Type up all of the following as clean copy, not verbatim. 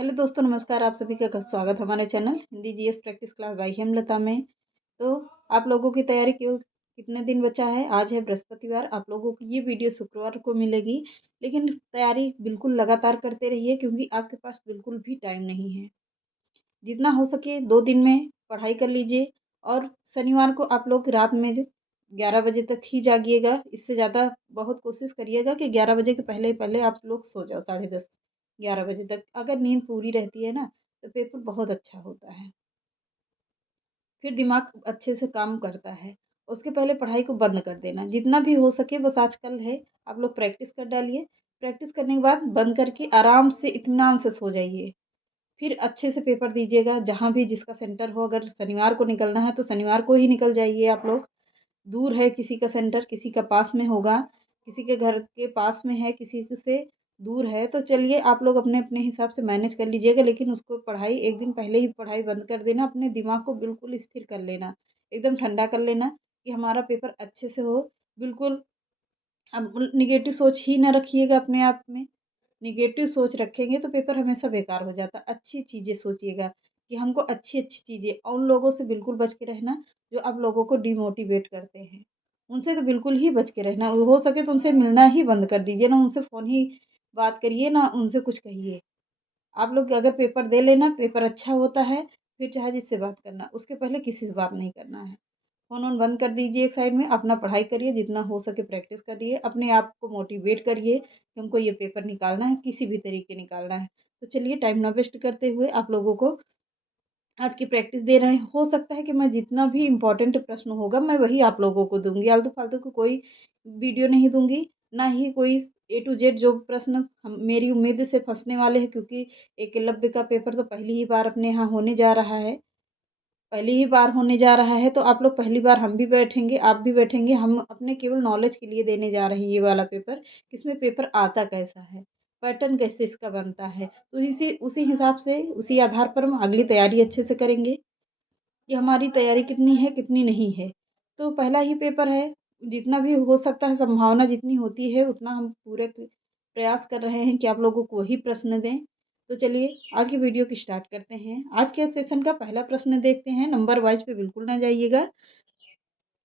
Hello दोस्तों, नमस्कार। आप सभी का स्वागत हमारे channel Hindi GS practice class by Hemlata में। तो आप लोगों की तैयारी क्यों कितने दिन बचा है? आज है बृहस्पतिवार। आप लोगों की ये वीडियो शुक्रवार को मिलेगी, लेकिन तैयारी बिल्कुल लगातार करते रहिए क्योंकि आपके पास बिल्कुल भी टाइम नहीं है। जितना हो सके 2 दिन में पढ़ाई कर लीजिए और शनिवार को आप लोग रात में 11 बजे तक ही जागिएगा। इससे ज़्यादा बहुत कोशिश करिएगा कि 11 बजे के पहले आप लोग सो जाओ, साढ़े 10 11 बजे तक। अगर नींद पूरी रहती है ना, तो पेपर बहुत अच्छा होता है। फिर दिमाग अच्छे से काम करता है। उसके पहले पढ़ाई को बंद कर देना, जितना भी हो सके। बस आजकल है, आप लोग प्रैक्टिस कर डालिए। प्रैक्टिस करने के बाद बंद करके आराम से इत्मीनान से सो जाइए। फिर अच्छे से पेपर दीजिएगा, जहाँ भी जिसका सेंटर हो। अगर शनिवार को निकलना है तो शनिवार को ही निकल जाइए आप लोग। दूर है किसी का सेंटर, किसी का पास में होगा, किसी के घर के पास में है, किसी से दूर है, तो चलिए आप लोग अपने अपने हिसाब से मैनेज कर लीजिएगा। लेकिन उसको पढ़ाई एक दिन पहले ही पढ़ाई बंद कर देना। अपने दिमाग को बिल्कुल स्थिर कर लेना, एकदम ठंडा कर लेना कि हमारा पेपर अच्छे से हो। बिल्कुल अब निगेटिव सोच ही ना रखिएगा अपने आप में। निगेटिव सोच रखेंगे तो पेपर हमेशा बेकार हो जाता है। अच्छी चीज़ें सोचिएगा कि हमको अच्छी-अच्छी चीज़ें, और उन लोगों से बिल्कुल बच के रहना जो आप लोगों को डिमोटिवेट करते हैं। उनसे तो बिल्कुल ही बच के रहना। हो सके तो उनसे मिलना ही बंद कर दीजिए, ना उनसे फ़ोन ही बात करिए, ना उनसे कुछ कहिए। आप लोग अगर पेपर दे लेना, पेपर अच्छा होता है, फिर चाहे जिससे बात करना, उसके पहले किसी से बात नहीं करना है। फ़ोन-वोन बंद कर दीजिए एक साइड में, अपना पढ़ाई करिए, जितना हो सके प्रैक्टिस करिए, अपने आप को मोटिवेट करिए कि हमको ये पेपर निकालना है, किसी भी तरीके निकालना है। तो चलिए, टाइम ना वेस्ट करते हुए आप लोगों को आज की प्रैक्टिस दे रहे हैं। हो सकता है कि मैं जितना भी इम्पोर्टेंट प्रश्न होगा, मैं वही आप लोगों को दूँगी। आलतू-फालतू की कोई वीडियो नहीं दूँगी, ना ही कोई ए टू ज़ेड जो प्रश्न हम मेरी उम्मीद से फँसने वाले हैं, क्योंकि एकलव्य का पेपर तो पहली ही बार अपने यहाँ होने जा रहा है। पहली ही बार होने जा रहा है, तो आप लोग पहली बार, हम भी बैठेंगे, आप भी बैठेंगे। हम अपने केवल नॉलेज के लिए देने जा रहे हैं ये वाला पेपर, कि इसमें पेपर आता कैसा है, पैटर्न कैसे इसका बनता है। तो इसी उसी हिसाब से, उसी आधार पर हम अगली तैयारी अच्छे से करेंगे कि हमारी तैयारी कितनी है, कितनी नहीं है। तो पहला ही पेपर है, जितना भी हो सकता है, संभावना जितनी होती है, उतना हम पूरे प्रयास कर रहे हैं कि आप लोगों को वही प्रश्न दें। तो चलिए, आज की वीडियो की स्टार्ट करते हैं। आज के सेशन का पहला प्रश्न देखते हैं। नंबर वाइज़ पे बिल्कुल ना जाइएगा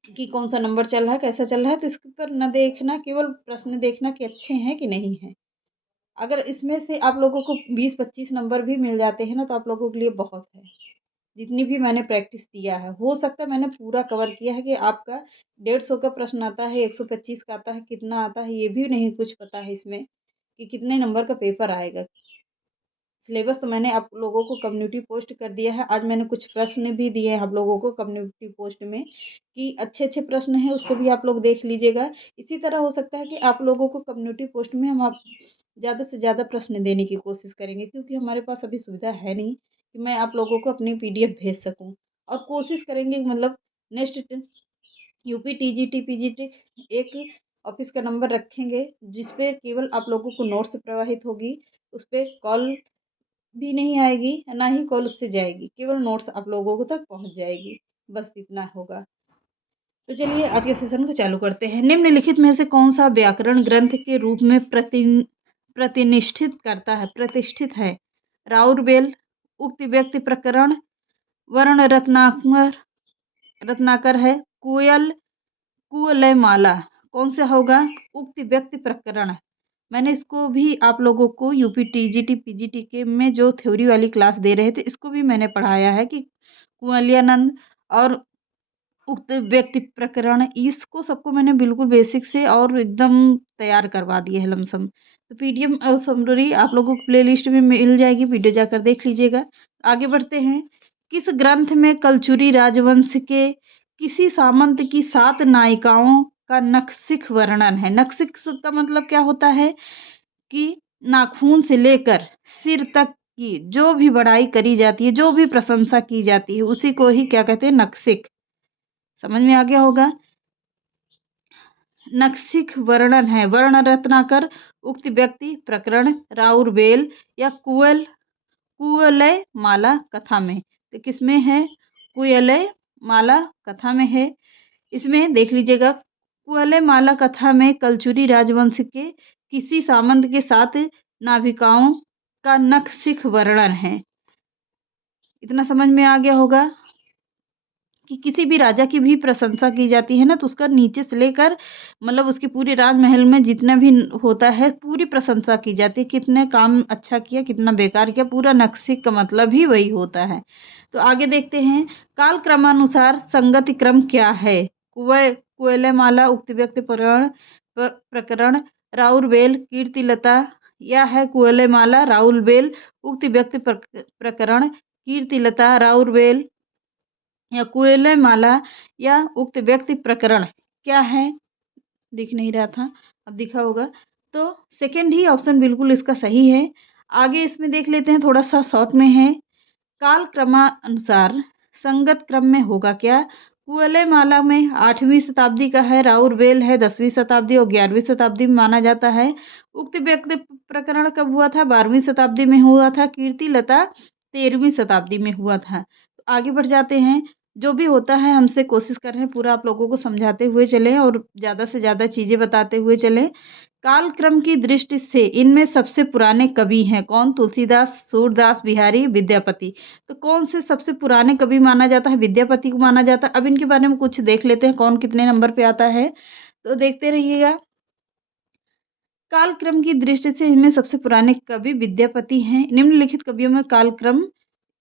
कि कौन-सा नंबर चल रहा है, कैसा चल रहा है, तो इसके पर ना देखना, केवल प्रश्न देखना कि अच्छे हैं कि नहीं हैं। अगर इसमें से आप लोगों को 20-25 नंबर भी मिल जाते हैं ना, तो आप लोगों के लिए बहुत है। जितनी भी मैंने प्रैक्टिस किया है, हो सकता है मैंने पूरा कवर किया है। कि आपका 150 का प्रश्न आता है, 125 का आता है, कितना आता है ये भी नहीं कुछ पता है इसमें, कि कितने नंबर का पेपर आएगा। सिलेबस तो मैंने आप लोगों को कम्युनिटी पोस्ट कर दिया है। आज मैंने कुछ प्रश्न भी दिए हैं आप लोगों को कम्युनिटी पोस्ट में, कि अच्छे-अच्छे प्रश्न हैं, उसको भी आप लोग देख लीजिएगा। इसी तरह हो सकता है कि आप लोगों को कम्युनिटी पोस्ट में हम आप ज़्यादा से ज़्यादा प्रश्न देने की कोशिश करेंगे, क्योंकि हमारे पास अभी सुविधा है नहीं कि मैं आप लोगों को अपनी पीडीएफ भेज सकूँ। और कोशिश करेंगे, मतलब नेक्स्ट यूपी टीजीटी पीजीटी एक ऑफिस का नंबर रखेंगे, जिस पे केवल आप लोगों को नोट्स प्रवाहित होगी। उस पे कॉल भी नहीं आएगी, ना ही कॉल उससे जाएगी, केवल नोट्स आप लोगों को तक पहुँच जाएगी। बस इतना होगा। तो चलिए, आज के सेशन को चालू करते हैं। निम्नलिखित में से कौन-सा व्याकरण ग्रंथ के रूप में प्रतिष्ठित है? राउरबेल, उक्त व्यक्ति प्रकरण, वर्ण रत्नाकर है, कुवलयमाला। कौन सा होगा? उक्त व्यक्ति प्रकरण। मैंने इसको भी आप लोगों को यूपी टीजीटी पीजीटी के में जो थ्योरी वाली क्लास दे रहे थे, इसको भी मैंने पढ़ाया है कि कुवलयानंद और उक्त व्यक्ति प्रकरण, इसको सबको मैंने बिल्कुल बेसिक से और एकदम तैयार करवा दिए है लमसम। तो पीडीएफ समरी आप लोगों को प्लेलिस्ट में मिल जाएगी, वीडियो जाकर देख लीजिएगा। आगे बढ़ते हैं। किस ग्रंथ में कलचुरी राजवंश के किसी सामंत की 7 नायिकाओं का नखशिख वर्णन है? नखशिख का मतलब क्या होता है? कि नाखून से लेकर सिर तक की जो भी बड़ाई करी जाती है, जो भी प्रशंसा की जाती है, उसी को ही क्या कहते हैं? नखशिख। समझ में आ गया होगा। नखशिख वर्णन है। वर्ण रत्नाकर, उक्त व्यक्ति प्रकरण, राउरबेल या कुवलय माला कथा में। तो किसमें है? कुवलय माला कथा में है। इसमें देख लीजिएगा, कुवलय माला कथा में कलचुरी राजवंश के किसी सामंत के साथ नाविकाओं का नखशिख वर्णन है। इतना समझ में आ गया होगा कि किसी भी राजा की भी प्रशंसा की जाती है ना, तो उसका नीचे से लेकर मतलब उसके पूरे राजमहल में जितना भी होता है पूरी प्रशंसा की जाती है, कितने काम अच्छा किया कितना बेकार किया, पूरा नक्शे का मतलब ही वही होता है। तो आगे देखते हैं, काल क्रमानुसार संगति क्रम क्या है। कुवलयमाला, उक्त व्यक्ति प्रकरण, राउरवेल, कीर्तिलता, या है कुवलयमाला, राउरवेल, उक्त व्यक्ति प्रकरण, कीर्तिलता, राउरवेल या कुवलयमाला या उक्त व्यक्ति प्रकरण क्या है। दिख नहीं रहा था, अब दिखा होगा। तो सेकंड ही ऑप्शन बिल्कुल इसका सही है। आगे इसमें देख लेते हैं, थोड़ा सा शॉर्ट में है। काल क्रमानुसार संगत क्रम में होगा क्या। कुवलयमाला में 8वीं शताब्दी का है, राउरवेल है 10वीं शताब्दी और 11वीं शताब्दी में माना जाता है। उक्त व्यक्ति प्रकरण कब हुआ था, 12वीं शताब्दी में हुआ था। कीर्तिलता 13वीं शताब्दी में हुआ था। तो आगे बढ़ जाते हैं। जो भी होता है हमसे कोशिश कर रहे हैं पूरा आप लोगों को समझाते हुए चलें और ज़्यादा से ज़्यादा चीज़ें बताते हुए चलें। कालक्रम की दृष्टि से इनमें सबसे पुराने कवि हैं कौन। तुलसीदास, सूरदास, बिहारी, विद्यापति। तो कौन से सबसे पुराने कवि माना जाता है, विद्यापति को माना जाता है। अब इनके बारे में कुछ देख लेते हैं, कौन कितने नंबर पे आता है, तो देखते रहिएगा। कालक्रम की दृष्टि से इनमें सबसे पुराने कवि विद्यापति हैं। निम्नलिखित कवियों में कालक्रम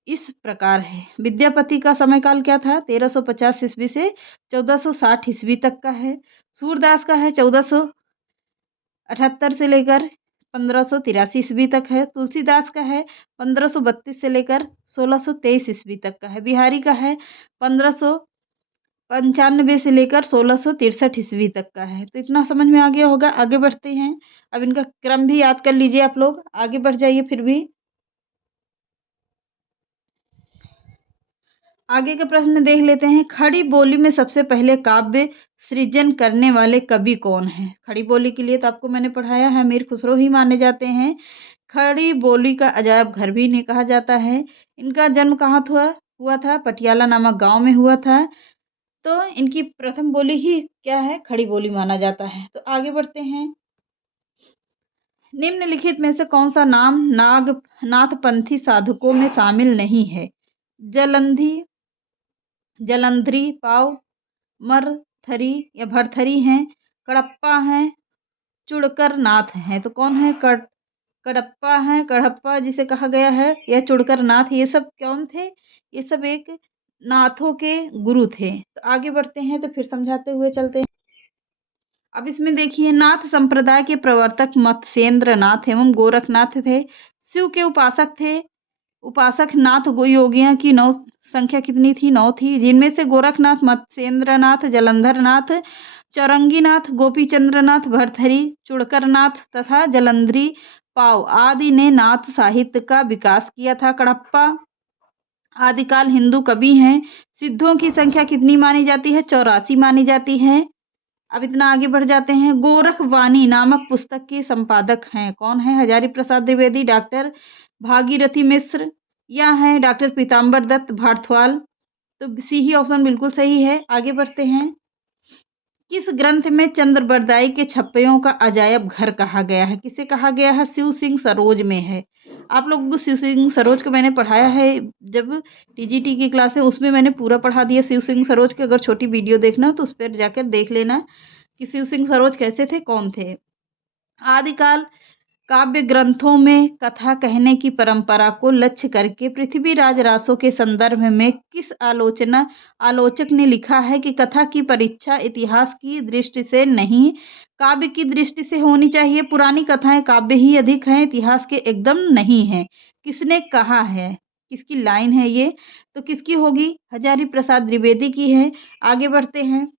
इस प्रकार है। विद्यापति का समय काल क्या था, 1350 ईस्वी से 1460 ईस्वी तक का है। सूरदास का है 1478 से लेकर 1583 ईस्वी तक है। तुलसीदास का है 1532 से लेकर 1623 ईस्वी तक का है। बिहारी का है 1595 से लेकर 1663 ईस्वी तक का है। तो इतना समझ में आ गया होगा। आगे बढ़ते हैं। अब इनका क्रम भी याद कर लीजिए आप लोग, आगे बढ़ जाइए। फिर भी आगे के प्रश्न देख लेते हैं। खड़ी बोली में सबसे पहले काव्य सृजन करने वाले कवि कौन हैं। खड़ी बोली के लिए तो आपको मैंने पढ़ाया है, मीर खुसरो ही माने जाते हैं। खड़ी बोली का अजायब घर भी इन्हें कहा जाता है। इनका जन्म कहाँ हुआ था, पटियाला नामक गांव में हुआ था। तो इनकी प्रथम बोली ही क्या है, खड़ी बोली माना जाता है। तो आगे बढ़ते हैं। निम्नलिखित में से कौन सा नाम नाथपंथी साधकों में शामिल नहीं है। जलंधी, जलंधरी, पाव, मरथरी या भरथरी हैं, कड़प्पा हैं, चुड़कर नाथ हैं। तो कौन है, कड़प्पा हैं, कड़प्पा जिसे कहा गया है, यह चुड़कर नाथ, ये सब कौन थे, ये सब एक नाथों के गुरु थे। तो आगे बढ़ते हैं, तो फिर समझाते हुए चलते हैं। अब इसमें देखिए, नाथ संप्रदाय के प्रवर्तक मत्स्येंद्र नाथ एवं गोरखनाथ थे। शिव के उपासक थे। उपासक नाथ योगियों की 9 संख्या कितनी थी, 9 थी, जिनमें से गोरखनाथ, मत्स्येंद्रनाथ, जलंधरनाथ, चौरंगीनाथ, गोपीचंद्रनाथ, भरथरी, चुड़करनाथ तथा जलंधरी पाव आदि ने नाथ साहित्य का विकास किया था। कड़प्पा आदिकाल हिंदू कवि हैं। सिद्धों की संख्या कितनी मानी जाती है, 84 मानी जाती है। अब इतना आगे बढ़ जाते हैं। गोरखवाणी नामक पुस्तक के संपादक हैं कौन है, हजारी प्रसाद द्विवेदी, डॉक्टर भागीरथी मिश्र या है डॉक्टर पीताम्बर दत्त भारद्वाज। तो सी ही ऑप्शन बिल्कुल सही है। आगे बढ़ते हैं। किस ग्रंथ में चंद्रबरदाई के छप्पयों का अजायब घर कहा गया है, किसे कहा गया है, शिव सिंह सरोज में है। आप लोगों को शिव सिंह सरोज को मैंने पढ़ाया है, जब टीजीटी की क्लास है उसमें मैंने पूरा पढ़ा दिया शिव सिंह सरोज के। अगर छोटी वीडियो देखना हो तो उस पर जाकर देख लेना कि शिव सिंह सरोज कैसे थे, कौन थे। आदिकाल काव्य ग्रंथों में कथा कहने की परंपरा को लक्ष्य करके पृथ्वीराज रासो के संदर्भ में किस आलोचक ने लिखा है कि कथा की परीक्षा इतिहास की दृष्टि से नहीं काव्य की दृष्टि से होनी चाहिए। पुरानी कथाएं काव्य ही अधिक हैं, इतिहास के एकदम नहीं है। किसने कहा है, किसकी लाइन है ये, तो किसकी होगी, हजारी प्रसाद द्विवेदी की है। आगे बढ़ते हैं।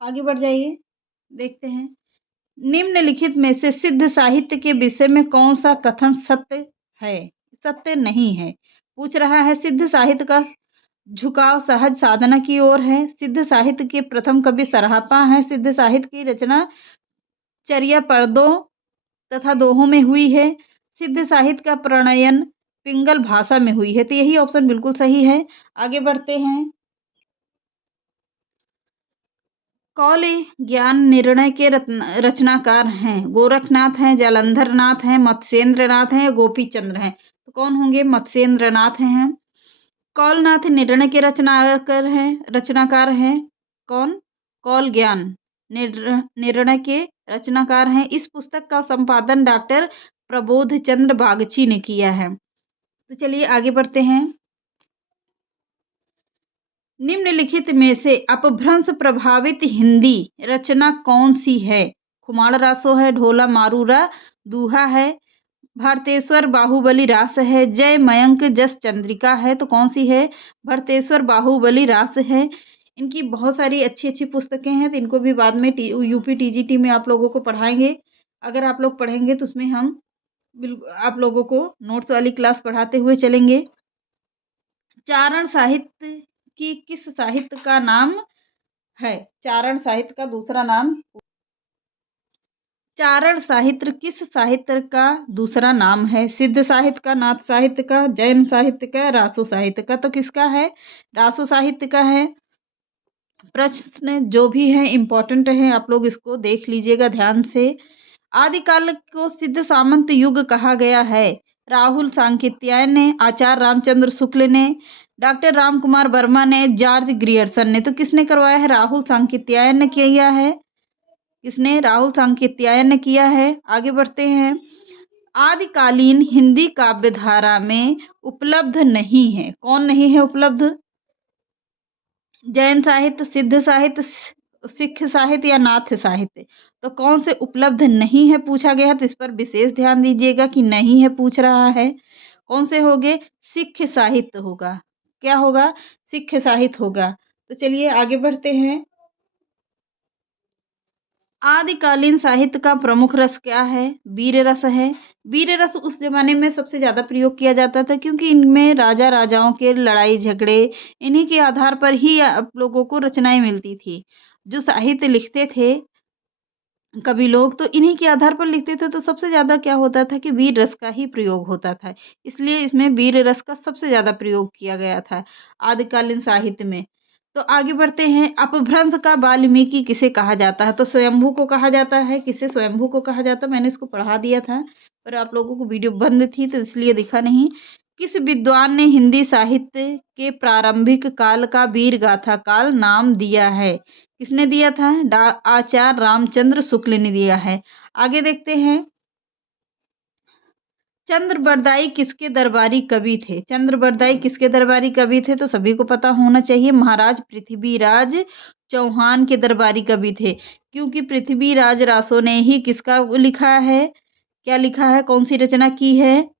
आगे बढ़ जाइए, देखते हैं। निम्नलिखित में से सिद्ध साहित्य के विषय में कौन सा कथन सत्य है, सत्य नहीं है। पूछ रहा है सिद्ध साहित्य का झुकाव सहज साधना की ओर है। सिद्ध साहित्य के प्रथम कवि सराहपा हैं। सिद्ध साहित्य की रचना चर्या पर्दों तथा दोहों में हुई है। सिद्ध साहित्य का प्रणयन पिंगल भाषा में हुई है। तो यही ऑप्शन बिल्कुल सही है। आगे बढ़ते हैं। कौल ज्ञान निर्णय के रचनाकार हैं? गोरखनाथ हैं, जालंधर नाथ हैं, मत्स्येंद्र नाथ हैं या गोपी चंद्र हैं? तो कौन होंगे? मत्स्येंद्र नाथ हैं। कौलनाथ निर्णय के रचनाकार हैं। कौन? कौल ज्ञान निर्णय के रचनाकार हैं। इस पुस्तक का संपादन डॉक्टर प्रबोध चंद्र बागची ने किया है। तो चलिए आगे बढ़ते हैं। निम्नलिखित में से अपभ्रंश प्रभावित हिंदी रचना कौन सी है? खुमाड़ रासो है, ढोला मारूरा दूहा है, भरतेश्वर बाहुबली रास है, जय मयंक जस चंद्रिका है। तो कौन सी है? भरतेश्वर बाहुबली रास है। इनकी बहुत सारी अच्छी अच्छी पुस्तकें हैं, तो इनको भी बाद में यूपी टीजीटी में आप लोगों को पढ़ाएंगे। अगर आप लोग पढ़ेंगे तो उसमें हम बिल्कुल आप लोगों को नोट्स वाली क्लास पढ़ाते हुए चलेंगे। चारण साहित्य की किस साहित्य का नाम है? चारण साहित्य का दूसरा नाम? चारण साहित्य किस साहित्य का दूसरा नाम है? सिद्ध साहित्य का, नाथ साहित्य का, जैन साहित्य का, रासो साहित्य का? तो किसका है? रासो साहित्य का है। प्रश्न जो भी है इम्पोर्टेंट है, आप लोग इसको देख लीजिएगा ध्यान से। आदिकाल को सिद्ध सामंत युग कहा गया है। राहुल सांकृत्यायन ने, आचार्य रामचंद्र शुक्ल ने, डॉक्टर राम कुमार वर्मा ने, जॉर्ज ग्रियर्सन ने। तो किसने करवाया है? राहुल सांकृत्यायन ने किया है। किसने? राहुल सांकृत्यायन ने किया है। आगे बढ़ते हैं। आदिकालीन हिंदी काव्य धारा में उपलब्ध नहीं है। कौन नहीं है उपलब्ध? जैन साहित्य, सिद्ध साहित्य, सिख साहित्य या नाथ साहित्य? तो कौन से उपलब्ध नहीं है पूछा गया है, तो इस पर विशेष ध्यान दीजिएगा कि नहीं है पूछ रहा है। कौन से होंगे? सिख साहित्य होगा। क्या होगा? सिख साहित्य होगा। तो चलिए आगे बढ़ते हैं। आदिकालीन साहित्य का प्रमुख रस क्या है? वीर रस है। वीर रस उस जमाने में सबसे ज़्यादा प्रयोग किया जाता था, क्योंकि इनमें राजा राजाओं के लड़ाई झगड़े, इन्हीं के आधार पर ही आप लोगों को रचनाएं मिलती थी। जो साहित्य लिखते थे कवि लोग, तो इन्हीं के आधार पर लिखते थे। तो सबसे ज़्यादा क्या होता था कि वीर रस का ही प्रयोग होता था, इसलिए इसमें वीर रस का सबसे ज़्यादा प्रयोग किया गया था आदिकालीन साहित्य में। तो आगे बढ़ते हैं। अपभ्रंश का वाल्मीकि किसे कहा जाता है? तो स्वयंभू को कहा जाता है। किसे? स्वयंभू को कहा जाता है। मैंने इसको पढ़ा दिया था, पर आप लोगों को वीडियो बंद थी तो इसलिए दिखा नहीं। किस विद्वान ने हिंदी साहित्य के प्रारंभिक काल का वीर गाथा काल नाम दिया है? किसने दिया था? आचार्य रामचंद्र शुक्ल ने दिया है। आगे देखते हैं। चंद्रबरदाई किसके दरबारी कवि थे? चंद्रबरदाई किसके दरबारी कवि थे? तो सभी को पता होना चाहिए, महाराज पृथ्वीराज चौहान के दरबारी कवि थे। क्योंकि पृथ्वीराज रासो ने ही किसका लिखा है? क्या लिखा है? कौन सी रचना की है?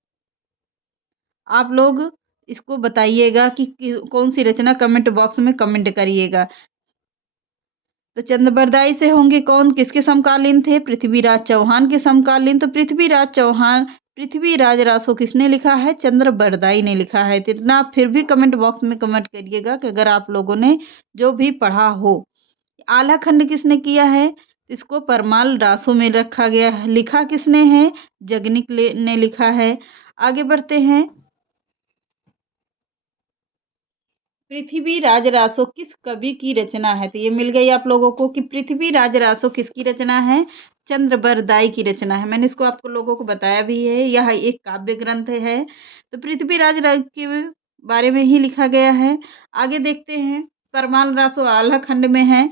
आप लोग इसको बताइएगा कि कौन सी रचना, कमेंट बॉक्स में कमेंट करिएगा। तो चंद्रबरदाई से होंगे कौन? किसके समकालीन थे? पृथ्वीराज चौहान के समकालीन। तो पृथ्वीराज चौहान, पृथ्वीराज रासो किसने लिखा है? चंद्रबरदाई ने लिखा है। तो इतना आप फिर भी कमेंट बॉक्स में कमेंट करिएगा कि अगर आप लोगों ने जो भी पढ़ा हो। आला खंड किसने किया है? इसको परमाल रासो में रखा गया है। लिखा किसने है? जगनिक ने लिखा है। आगे बढ़ते हैं। पृथ्वीराज रासो किस कवि की रचना है? तो ये मिल गई आप लोगों को कि पृथ्वीराज रासो किसकी रचना है? चंद्रबरदाई की रचना है। मैंने इसको आपको लोगों को बताया भी है, यह एक काव्य ग्रंथ है। तो पृथ्वीराज के बारे में ही लिखा गया है। आगे देखते हैं। परमाल रासो आल्हा खंड में है,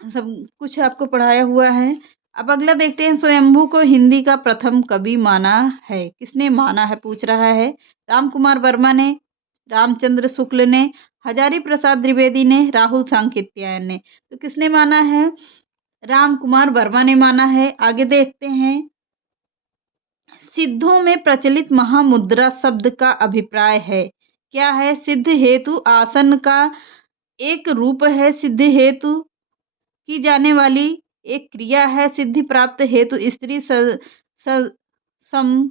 सब कुछ आपको पढ़ाया हुआ है। अब अगला देखते हैं। स्वयंभू को हिंदी का प्रथम कवि माना है। किसने माना है पूछ रहा है? राम कुमार वर्मा ने, रामचंद्र शुक्ल ने, हजारी प्रसाद द्विवेदी ने, राहुल सांकृत्यायन ने। तो किसने माना है? राम कुमार वर्मा ने माना है। आगे देखते हैं। सिद्धों में प्रचलित महामुद्रा शब्द का अभिप्राय है। क्या है? सिद्ध हेतु आसन का एक रूप है। सिद्ध हेतु की जाने वाली एक क्रिया है। सिद्धि प्राप्त हेतु स्त्री सम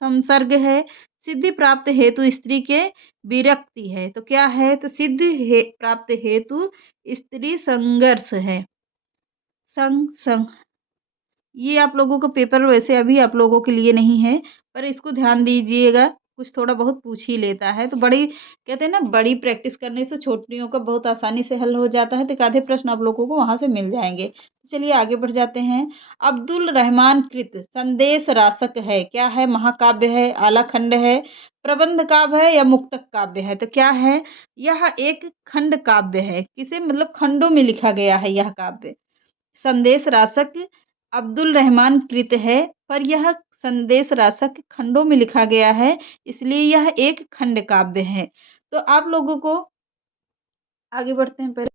संसर्ग है। सिद्धि प्राप्त हेतु स्त्री के विरक्ति है। तो क्या है? तो सिद्धि प्राप्त हेतु स्त्री संघर्ष है। संग संग ये आप लोगों का पेपर वैसे अभी आप लोगों के लिए नहीं है, पर इसको ध्यान दीजिएगा। कुछ थोड़ा बहुत पूछ ही लेता है। तो बड़ी कहते हैं ना, बड़ी प्रैक्टिस करने से छोटियों का बहुत आसानी से हल हो जाता है। तो एक आधे प्रश्न आप लोगों को वहाँ से मिल जाएँगे। तो चलिए आगे बढ़ जाते हैं। अब्दुल रहमान कृत संदेश रासक है, क्या है? महाकाव्य है, आला खंड है, प्रबंध काव्य है या मुक्तक काव्य है? तो क्या है? यह एक खंड काव्य है। किसे मतलब खंडों में लिखा गया है यह काव्य। संदेश रासक अब्दुल रहमान कृत है, पर यह संदेश रासक खंडों में लिखा गया है, इसलिए यह एक खंड काव्य है। तो आप लोगों को आगे बढ़ते हैं। पहले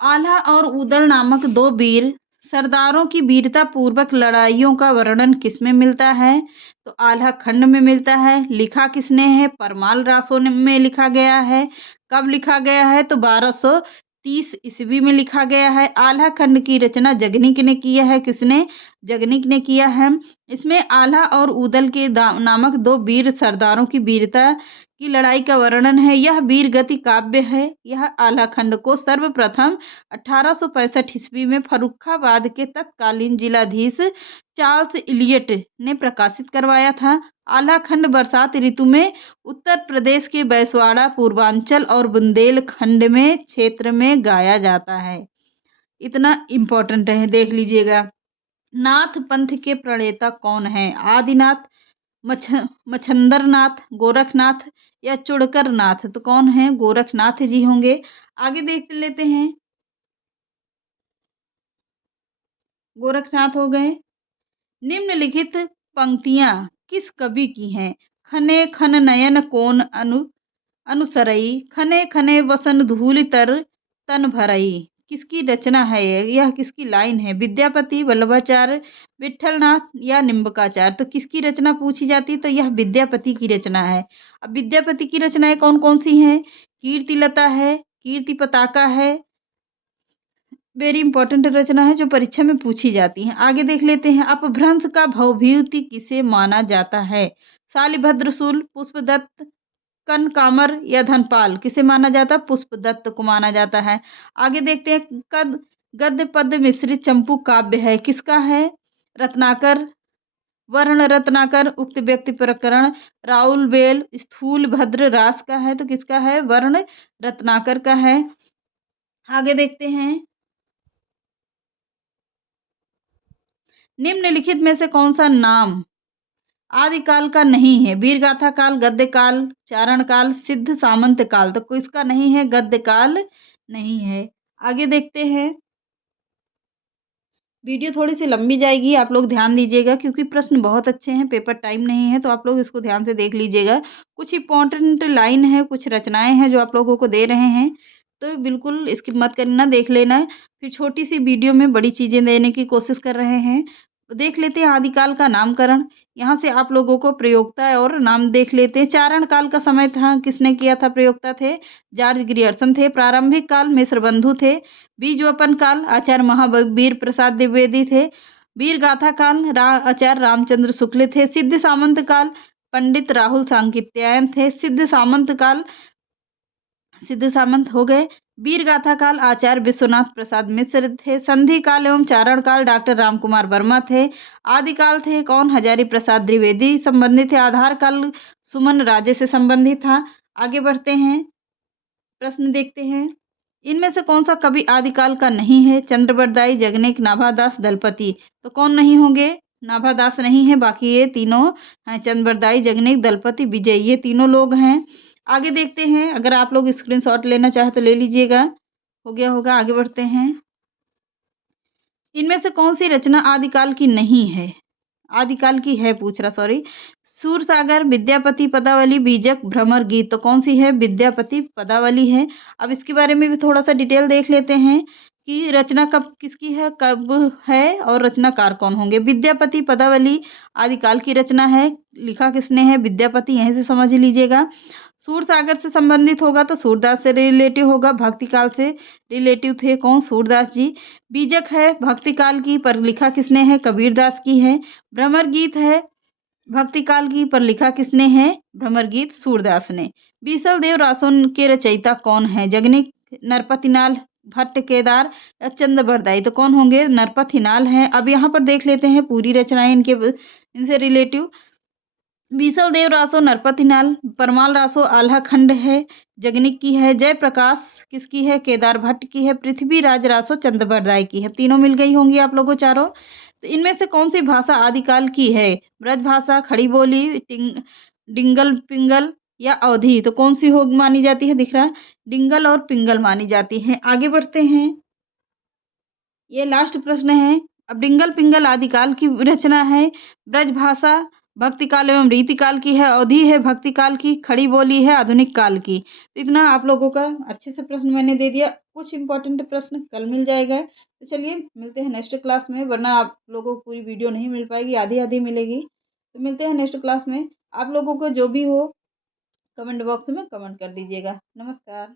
आल्हा और उदल नामक दो वीर सरदारों की वीरता पूर्वक लड़ाइयों का वर्णन किसमें मिलता है? तो आल्हा खंड में मिलता है। लिखा किसने है? परमाल रासो में लिखा गया है। कब लिखा गया है? तो 1230 ईस्वी में लिखा गया है। आल्हा खंड की रचना जगनिक ने किया है। किसने? जगनिक ने किया है। इसमें आल्हा और उदल के नामक दो वीर सरदारों की वीरता की लड़ाई का वर्णन है। यह वीर गति काव्य है। यह आल्हा खंड को सर्वप्रथम 1865 ईस्वी में फर्रुखाबाद के तत्कालीन जिलाधीश चार्ल्स इलियट ने प्रकाशित करवाया था। आल्हा खंड बरसात ऋतु में उत्तर प्रदेश के बैसवाड़ा, पूर्वांचल और बुंदेलखंड में क्षेत्र में गाया जाता है। इतना इम्पोर्टेंट है, देख लीजिएगा। नाथ पंथ के प्रणेता कौन है? आदिनाथ, मच्छंदरनाथ, गोरखनाथ या चुड़कर नाथ? तो कौन है? गोरखनाथ जी होंगे। आगे देख लेते हैं। गोरखनाथ हो गए। निम्नलिखित पंक्तियां किस कवि की हैं? खने खन नयन कोन अनुसरई, खने खने वसन धूलि तर तन भरई। किसकी रचना है ये? यह किसकी लाइन है? विद्यापति, वल्लभाचार्य, विठलनाथ या निम्बकाचार्य? तो किसकी रचना पूछी जाती है? तो यह विद्यापति की रचना है। अब विद्यापति की रचनाएं कौन कौन सी हैं? कीर्तिलता है, कीर्ति पताका है। वेरी इंपॉर्टेंट रचना है जो परीक्षा में पूछी जाती है। आगे देख लेते हैं। अपभ्रंश का भवभूति किसे माना जाता है? शालिभद्र शूल, पुष्पदत्त, कनकामर या धनपाल? किसे माना जाता है? पुष्पदत्त को माना जाता है। आगे देखते हैं। कद गद्य पद्य मिश्रित चंपू काव्य है, किसका है? रत्नाकर, वर्ण रत्नाकर, उक्त व्यक्ति प्रकरण, राउल बेल, स्थूल भद्र रास का है। तो किसका है? वर्ण रत्नाकर का है। आगे देखते हैं। निम्नलिखित में से कौन सा नाम आदिकाल का नहीं है? वीरगाथा काल, गद्य काल, चारण काल, सिद्ध सामंत काल? तो किसका नहीं है? गद्य काल नहीं है। आगे देखते हैं। वीडियो थोड़ी सी लंबी जाएगी, आप लोग ध्यान दीजिएगा, क्योंकि प्रश्न बहुत अच्छे हैं, पेपर टाइम नहीं है, तो आप लोग इसको ध्यान से देख लीजिएगा। कुछ इंपॉर्टेंट लाइन है, कुछ रचनाएं हैं जो आप लोगों को दे रहे हैं, तो बिल्कुल स्किप मत करना, देख लेना। फिर छोटी सी वीडियो में बड़ी चीज़ें देने की कोशिश कर रहे हैं। तो देख लेते हैं आदिकाल का नामकरण। यहाँ से आप लोगों को प्रयोक्ता और नाम देख लेते हैं। चारण काल का समय था, किसने किया था? प्रयोक्ता थे जॉर्ज ग्रियर्सन थे। प्रारंभिक काल मिश्र बंधु थे। बीजवपन काल आचार्य महावीर प्रसाद द्विवेदी थे। वीर गाथा काल आचार्य रामचंद्र शुक्ल थे। सिद्ध सामंत काल पंडित राहुल सांकृत्यायन थे। सिद्ध सामंत हो गए। वीर गाथा काल आचार्य विश्वनाथ प्रसाद मिश्र थे। संधि काल एवं चारण काल डॉक्टर रामकुमार वर्मा थे। आदिकाल थे कौन? हजारी प्रसाद द्विवेदी संबंधित थे। आधार काल सुमन राजे से संबंधित था। आगे बढ़ते हैं, प्रश्न देखते हैं। इनमें से कौन सा कवि आदिकाल का नहीं है? चंद्रबरदाई, जगनेक, नाभादास, दलपति? तो कौन नहीं होंगे? नाभादास नहीं है, बाकी ये तीनों हैं। चंद्रबरदाई, जगनेक, दलपति, विजय, ये तीनों लोग हैं। आगे देखते हैं। अगर आप लोग स्क्रीनशॉट लेना चाहे तो ले लीजिएगा, हो गया होगा। आगे बढ़ते हैं। इनमें से कौन सी रचना आदिकाल की नहीं है? आदिकाल की है पूछ रहा, सॉरी। सूरसागर, विद्यापति पदावली, बीजक, भ्रमर गीत? तो कौन सी है? विद्यापति पदावली है। अब इसके बारे में भी थोड़ा सा डिटेल देख लेते हैं कि रचना कब किसकी है, कब है और रचनाकार कौन होंगे। विद्यापति पदावली आदिकाल की रचना है। लिखा किसने है? विद्यापति, यहीं से समझ लीजिएगा। सूरसागर से संबंधित होगा तो सूरदास से रिलेटिव होगा। भक्ति काल से रिलेटिव थे कौन? सूरदास जी। बीजक है भक्ति काल की, पर लिखा किसने है? कबीरदास की है। भ्रमर गीत है भक्ति काल की, पर लिखा किसने है? भ्रमर गीत सूरदास ने। बीसल देव रासोन के रचयिता कौन है? जगनिक, नरपतिनाल, भट्ट केदार या चंद्रबरदाई? तो कौन होंगे? नरपतिनाल हैं। अब यहाँ पर देख लेते हैं पूरी रचनाएं इनसे रिलेटिव। बीसल देव रासो नरपतिनाल, परमाल रासो आल्हा खंड है, जगनिक की है, जयप्रकाश किसकी है, केदार भट्ट की है, पृथ्वीराज रासो चंद्रबरदाई की है। तीनों मिल गई होंगी आप लोगों चारों। तो इनमें से कौन सी भाषा आदिकाल की है? ब्रज भाषा, खड़ी बोली, डिंगल पिंगल या अवधी? तो कौन सी हो मानी जाती है? दिख रहा है, डिंगल और पिंगल मानी जाती है। आगे बढ़ते हैं, ये लास्ट प्रश्न है। अब डिंगल पिंगल आदिकाल की रचना है, ब्रज भाषा भक्ति काल एवं रीति काल की है, अवधि है भक्ति काल की, खड़ी बोली है आधुनिक काल की। तो इतना आप लोगों का अच्छे से प्रश्न मैंने दे दिया। कुछ इंपॉर्टेंट प्रश्न कल मिल जाएगा। तो चलिए मिलते हैं नेक्स्ट क्लास में, वरना आप लोगों को पूरी वीडियो नहीं मिल पाएगी, आधी आधी मिलेगी। तो मिलते हैं नेक्स्ट क्लास में। आप लोगों को जो भी हो कमेंट बॉक्स में कमेंट कर दीजिएगा। नमस्कार।